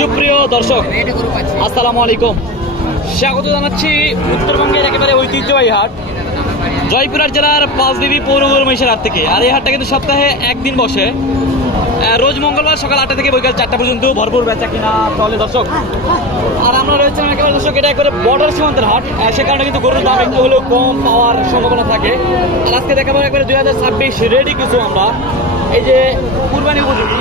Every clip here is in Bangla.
সুপ্রিয় দর্শক, আসসালামু আলাইকুম। স্বাগত জানাচ্ছি উত্তরবঙ্গের একেবারে ঐতিহ্যবাহী হাট, জয়পুরহাট জেলার পাঁচদেবী পৌর মহিষের হাট থেকে। আর এই হাটটা কিন্তু সপ্তাহে একদিন বসে। রোজ মঙ্গলবার সকাল আটটা থেকে বৈকাল চারটা পর্যন্ত ভরপুর বেচা কিনা চলে দর্শক। আর আমরা রয়েছে একেবারে দর্শক, এটা একেবারে বর্ডার সীমান্তের হাট। সে কারণে কিন্তু গরুর দাম একটু হলেও কম পাওয়ার সম্ভাবনা থাকে। আর আজকে দেখাবো একবারে দুই হাজার ছাব্বিশ রেডি কিছু আমরা। এই যে কুরবানি উপযোগী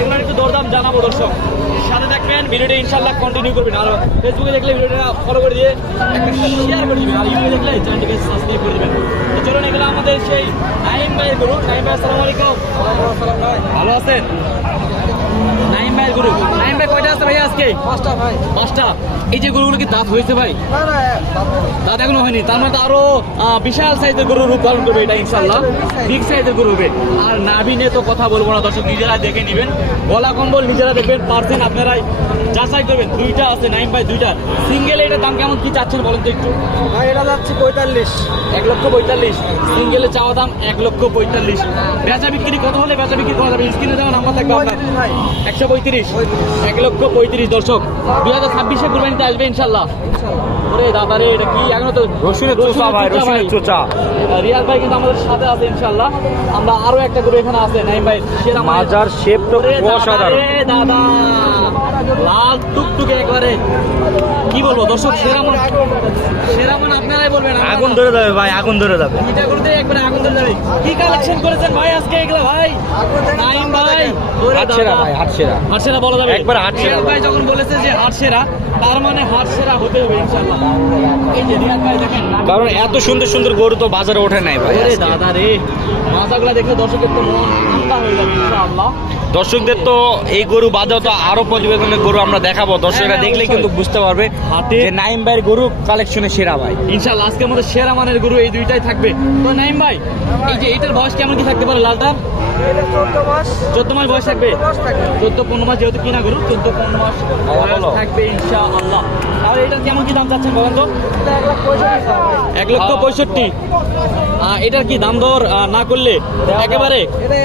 এগুলো একটু দরদাম জানাব দর্শক। সাথে দেখবেন ভিডিওটা ইনশাল্লাহ কন্টিনিউ করবেন। আর ফেসবুকে দেখলে ভিডিওটা ফলো করে শেয়ার করে দিবেন। দেখলে চ্যানেলটিকে সাবস্ক্রাইব করে আমাদের সেই নাইম ভাইয়ের গরু নাইম ভাই, আসসালামু আলাইকুম। ভালো আছেন? আজকে পাঁচটা এই যে গরুগুলো কি দাঁত হয়েছে ভাই? দাঁত এখনও হয়নি। তার মানে আরও বিশাল সাইজের গরু রূপ ধারণ করবে এটা ইনশাল্লাহ বিগ সাইজের গরু হবে। আর নাভি নিয়ে তো কথা বলব না দর্শক নিজেরা দেখে নেবেন। গলা কম্বল নিজেরা দেখবেন পারছেন আপনারাই। যাচাই করবেন দুইটা আছে নাইন বাই দুইটা। সিঙ্গেল এটা দাম কেমন কি চাচ্ছেন বলেন তো একটু? ভাই এটা যাচ্ছে পঁয়তাল্লিশ। এক লক্ষ পঁয়তাল্লিশ। সিঙ্গেলে চাওয়া দাম এক লক্ষ পঁয়তাল্লিশ। বেচা বিক্রি কত হলে বেচা বিক্রি করা যাবে? স্ক্রিনে দেওয়া নাম্বার থাকবে আপনার। ভাই। একশো পঁয়ত্রিশ। এক লক্ষ পঁয়ত্রিশ দর্শক। দুই হাজার ছাব্বিশে কুরবানিতে আসবে ইনশাল্লাহ ওরে দাদা রে এটা কি? এখন তো রসুনের চোচা ভাই রসুনের চোচা। রিয়াল ভাই কিন্তু আমাদের সাথে আছে ইনশাল্লাহ আমরা আরও একটা গরু এখানে আছে নাইম ভাই। সেরা মাজার ওরে দাদা অসাধারণ। রে দাদা। লাল টুকটুকে একবারে কি বলব দর্শক সেরা মন সেরা মন আপনারাই বলবেন আগুন ধরে যাবে ভাই আগুন ধরে যাবে। এটা করতে একবারে আগুন ধরে যাবে। কি কালেকশন করেছেন ভাই আজকে এগুলো ভাই? নাইম ভাই ওরে হাত সেরা দাদা। ভাই হাত সেরা। হাট সেরা বলা যাবে। একবারে হাট সেরা রিয়াদ ভাই। যখন বলেছে যে হাট সেরা তার মানে হাট সেরা হতে হবে ইনশাআল্লাহ। এই যে রিয়াদ ভাই দেখেন কারণ এত সুন্দর সুন্দর গরু তো বাজারে ওঠে নাই ভাই আরে দাদা রে মাথাগুলা দেখলে দর্শকের তো মন দর্শকদের তো এই গরু বাদেও তো আরও প্রতিবেদনের গরু আমরা দেখাবো। দর্শকরা হ্যাঁ, দেখলে কিন্তু বুঝতে পারবে যে নাইম ভাইয়ের গরু কালেকশনে সেরা ভাই। ইনশাআল্লাহ আজকের মধ্যে সেরা মানের গরু এই দুইটাই থাকবে। তো নাইম ভাই এই যে এটার বয়স কেমন কি থাকতে পারে লালটা? চোদ্দ মাস বয়স থাকবে? চোদ্দ পনেরো মাস যেহেতু কিনা গরু চোদ্দ পনেরো মাস বয়স বলো। থাকবে ইনশাআল্লাহ। তাহলে এটার কেমন কি দাম চাচ্ছেন বলেন তো? এক লক্ষ পঁয়ষট্টি। এটার কি দাম দর না করলে একেবারে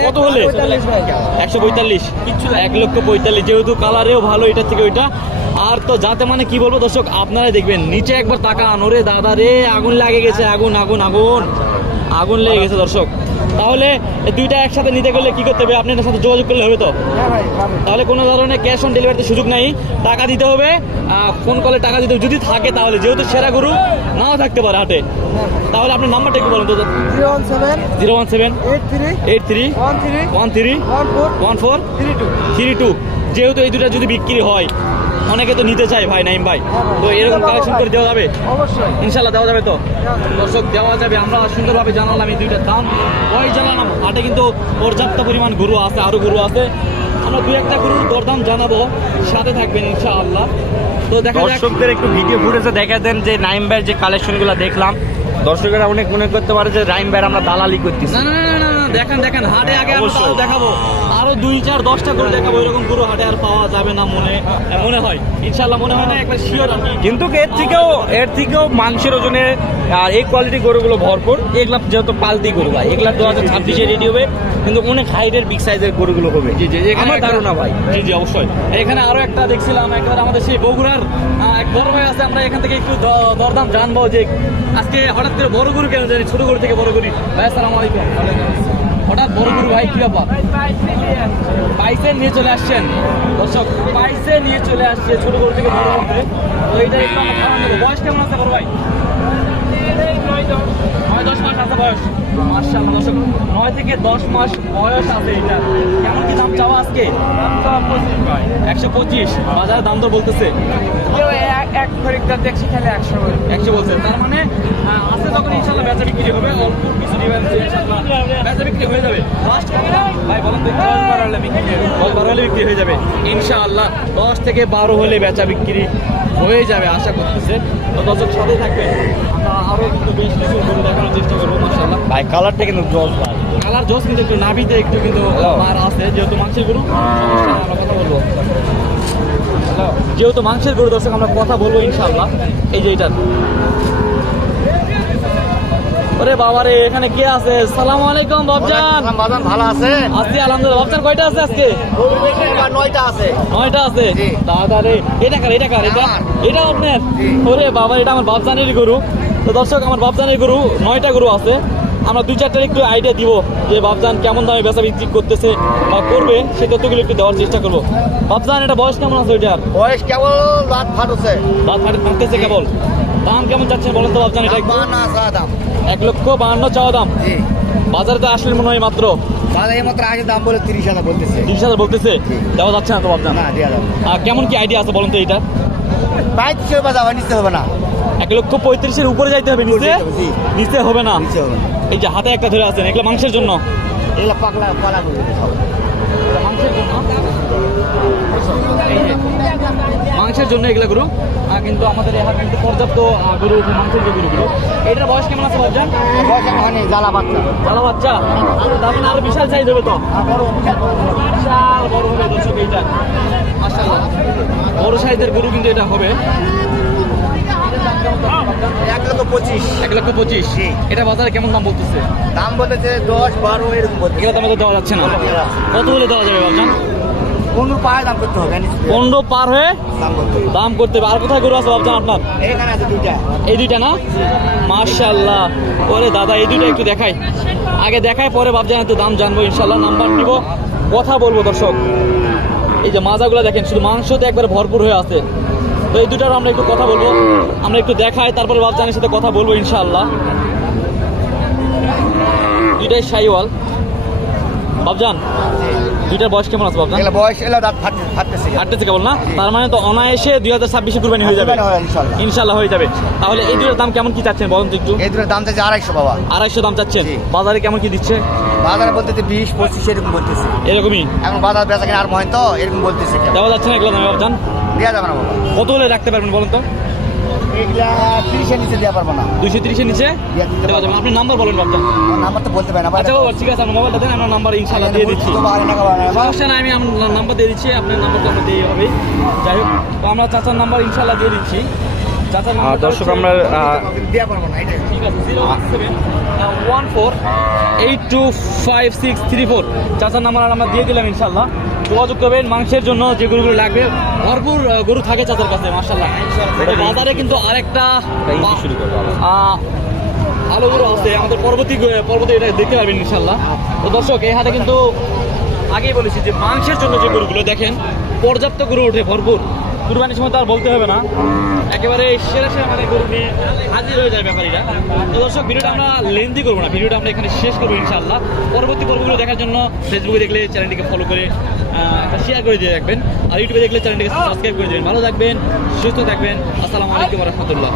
কত হলে ভাই। একশো পঁয়তাল্লিশ? এক লক্ষ পঁয়তাল্লিশ। যেহেতু কালারেও ভালো এটার থেকে ওইটা। আর তো যাতে মানে কি বলব দর্শক আপনারা দেখবেন নিচে একবার তাকান। ওরে দাদা রে আগুন লাগে গেছে। আগুন আগুন আগুন। আগুন লেগে গেছে দর্শক। তাহলে দুইটা একসাথে নিতে গেলে কি করতে হবে? আপনার সাথে যোগাযোগ করলে হবে তো? হ্যাঁ তাহলে কোনো ধরনের ক্যাশ অন ডেলিভারিতে সুযোগ নাই। টাকা দিতে হবে। ফোন কলে টাকা দিতে হবে। যদি থাকে তাহলে যেহেতু সেরা গরু নাও থাকতে পারে হাটে। তাহলে আপনার নাম্বারটা একটু বলুন তো। Zero one seven zero one seven eight three eight three one three one three one four one four three two three two. যেহেতু এই দুটা যদি বিক্রি হয় অনেকে তো নিতে চায় ভাই নাইম ভাই তো এরকম কালেকশন করে দেওয়া যাবে অবশ্যই ইনশাল্লাহ দেওয়া যাবে তো দর্শক দেওয়া যাবে আমরা সুন্দরভাবে জানালাম এই দুইটার দাম ওই জানালাম হাটে কিন্তু পর্যাপ্ত পরিমাণ গরু আছে আরও গরু আছে আমরা দু একটা গরুর দরদাম জানাব সাথে থাকবেন ইনশাআল্লাহ তো দেখা দর্শকদের একটু ভিডিও ফুটেজে দেখা দেন যে নাইম ভাইয়ের যে কালেকশনগুলো দেখলাম দর্শকেরা অনেক মনে করতে পারে যে নাইম ভাইয়ের আমরা দালালি করতেছি না না না, দেখেন দেখেন হাটে আগে আমরা দেখাবো দুই চার দশটা করে দেখাবো এরকম গরু হাটে আর পাওয়া যাবে না মনে মনে হয়। ইনশাআল্লাহ মনে হয় না একবার শিওর কিন্তু এর থেকেও এর থেকেও মাংসের ওজনে আর এই কোয়ালিটি গরুগুলো ভরপুর। এগুলা যেহেতু পালতি গরু ভাই এগুলা দু হাজার ছাব্বিশে রেডি হবে কিন্তু অনেক হাইটের বিগ সাইজের গরুগুলো হবে। জি জি আমার ধারণা ভাই। জি জি অবশ্যই। এখানে আরও একটা দেখছিলাম একবার আমাদের সেই বগুড়ার এক বড় ভাই আছে আমরা এখান থেকে একটু দরদাম জানব যে আজকে হঠাৎ করে বড় গরু কেন জানি ছোট গরু থেকে বড় গরু ভাই আসসালামু আলাইকুম। হঠাৎ বড় গুরু ভাই, কি ব্যাপার? পাইসে নিয়ে চলে আসছেন। দর্শক পাইসে নিয়ে চলে আসছে ছোট গরু থেকে বড় গরুতে তো এইটা বয়স কেমন আছে বড় ভাই? আজকে মানে ইনশাল্লাহ বেচা বিক্রি হবে কিছু বেচা বিক্রি হয়ে যাবে বিক্রি হয়ে যাবে ইনশাআল্লাহ দশ থেকে বারো হলে বেচা বিক্রি হয়ে যাবে আশা করতেছে। তো দর্শক সাথে থাকবে আমরা আরও একটু বেশ কিছু গরু দেখানোর চেষ্টা করব মাসাল্লাহ ভাই কালারটা কিন্তু জল ভাই। কালার জজ কিন্তু একটু নাভিতে একটু কিন্তু আর মার আছে যেহেতু মাংসের গরু। আমরা কথা বলব। যেহেতু মাংসের গরু দর্শক আমরা কথা বলব ইনশাল্লাহ এই যে এটা। ওরে বাবা রে এখানে কে আছে? সালাম আলাইকুম বাবজান বাবজান ভালো আছে? আছি আলহামদুলিল্লাহ। বাবজান কয়টা আছে আজকে? নয়টা আছে। নয়টা আছে। দাদা রে এটা কার এটা কার? এটা। এটা আপনার? ওরে বাবা এটা আমার বাপজানের গরু। তো দর্শক আমার বাবজানের গরু নয়টা গরু আছে। আমরা দুই চারটার একটু আইডিয়া দিব যে বাপজান কেমন দামে বেচা বিক্রি করতেছে বা করবে সেই তথ্যগুলো একটু দেওয়ার চেষ্টা করব। বাপজান এটা বয়স কেমন আছে ওইটার? বয়স কেবল দাঁত ফাটছে। বাদ ফাটে থাকতেছে কেবল? দাম কেমন চাচ্ছেন বলেন তো বাপজান এটা দাম এক লক্ষ বাহান্ন চাওয়া দাম। বাজারে তো আসলে মনে হয় মাত্র। বাজার মাত্র আগে দাম বলে তিরিশ হাজার বলতেছে। তিরিশ হাজার বলতেছে? দেওয়া যাচ্ছে না তো বাপজান? না দেওয়া যাবে আর কেমন কি আইডিয়া আছে বলেন তো এটা যাবে নিতে হবে না। এক লক্ষ পঁয়ত্রিশের উপরে যাইতে হবে নিচে। নিচে হবে না? এই যে হাতে একটা ধরে আছেন এগুলো মাংসের জন্য? এগুলো পাকলা পালা মাংসের জন্য? মাংসের জন্য এগুলো গরু। কিন্তু আমাদের এখানে কিন্তু পর্যাপ্ত গরু মাংসের যে গরুগুলো। এটার বয়স কেমন আছে ভাবছেন বয়স এখন হয়নি জ্বালা বাচ্চা। ভালো বাচ্চা? তখন আরও বিশাল সাইজ হবে তো। বিশাল বড় হবে দর্শক এইটা। বড় সাইজের গরু কিন্তু এটা হবে। পঁচিশ। এক লক্ষ পঁচিশ। এটা বাজারে কেমন দাম বলতেছে? দাম বলেছে দশ বারো এরকম এগুলো দামে তো দেওয়া যাচ্ছে না। কত হলে দেওয়া যাবে ভাবছেন? পনেরো পায়ে দাম করতে হবে পনেরো পার হয়ে দাম করতে হবে। আর কোথায় গরু আছে ভাবছেন আপনার? এখানে আছে দুইটা। এই দুইটা না? মার্শাল্লাহ ওরে দাদা এই দুইটা একটু দেখাই। আগে দেখাই পরে ভাবছেন একটু দাম জানব ইনশাল্লাহ নাম্বার নিব। কথা বলব দর্শক। এই যে মাজাগুলো দেখেন শুধু মাংসতে একবারে ভরপুর হয়ে আছে। তো এই দুটার আমরা একটু কথা বলব। আমরা একটু দেখাই তারপরে বাবজানের সাথে কথা বলব ইনশাআল্লাহ। দুইটাই সাইওয়াল। বাবজান দুইটার বয়স কেমন আছে বাবজান বয়স এলো দাঁত ফাটতে ফাটতেছে। আটতেছে কেবল না? তার মানে তো অনায়াসে দুই হাজার ছাব্বিশে কুরবানি হয়ে যাবে। ইনশাল্লাহ হয়ে যাবে। তাহলে এই দুটোর দাম কেমন কি চাচ্ছেন বলুন একটু? এই দুটোর দাম চাইছে আড়াইশো বাবা। আড়াইশো দাম চাচ্ছেন। বাজারে কেমন কি দিচ্ছে? বাজারে বলতেছে বিশ পঁচিশ এরকম বলতেছে। এরকমই? এখন বাজার বেচা কিনা আর মহেন তো এরকম বলতেছে। দেওয়া যাচ্ছে না এগুলো দামে বাবজান দেওয়া যাবে না বাবা। কত হলে রাখতে পারবেন বলুন তো? এগুলা তিরিশের নিচে দেওয়া পারব না। দুইশো তিরিশের নিচে? দেওয়া যাবে নাম্বার বলেন নাম্বার তো বলতে পারি না আচ্ছা ঠিক আছে আপনার মোবাইলটা দেন আমরা নাম্বার ইনশাল্লাহ দিয়ে দিচ্ছি। সমস্যা নাই আমি আপনার নাম্বার দিয়ে দিচ্ছি আপনার আমরা দিয়ে হবে। যাই হোক তো আমরা চাচার নাম্বার ইনশাল্লাহ দিয়ে দিচ্ছি। চাচার নাম্বার দর্শক আমরা one four eight two five six three four চাচার নাম্বার আর আমরা দিয়ে দিলাম ইনশাল্লাহ যোগাযোগ করবেন মাংসের জন্য যে গরুগুলো লাগবে। ভরপুর গরু থাকে চাচার কাছে মার্শাল্লাহ বাজারে কিন্তু আরেকটা শুরু ভালো গরু আছে। আমাদের পরবর্তী পর্বতী এটা দেখতে পারবেন ইনশাল্লাহ তো দর্শক এই হাটে কিন্তু আগেই বলেছি যে মাংসের জন্য যে গরুগুলো দেখেন পর্যাপ্ত গরু ওঠে ভরপুর। কুরবানির সময় তো আর বলতে হবে না। একেবারে সেরা সেরা মানে গরু নিয়ে হাজির হয়ে যায় ব্যাপারীরা। তো দর্শক, ভিডিওটা আমরা লেন্দি করব না, ভিডিওটা আমরা এখানে শেষ করব ইনশাল্লাহ পরবর্তী পর্বগুলো দেখার জন্য ফেসবুকে দেখলে চ্যানেলটিকে ফলো করে শেয়ার করে দিয়ে রাখবেন। আর ইউটিউবে দেখলে চ্যানেলটিকে সাবস্ক্রাইব করে দেবেন। ভালো থাকবেন, সুস্থ থাকবেন। আসসালামু আলাইকুম রহমতুল্লাহ।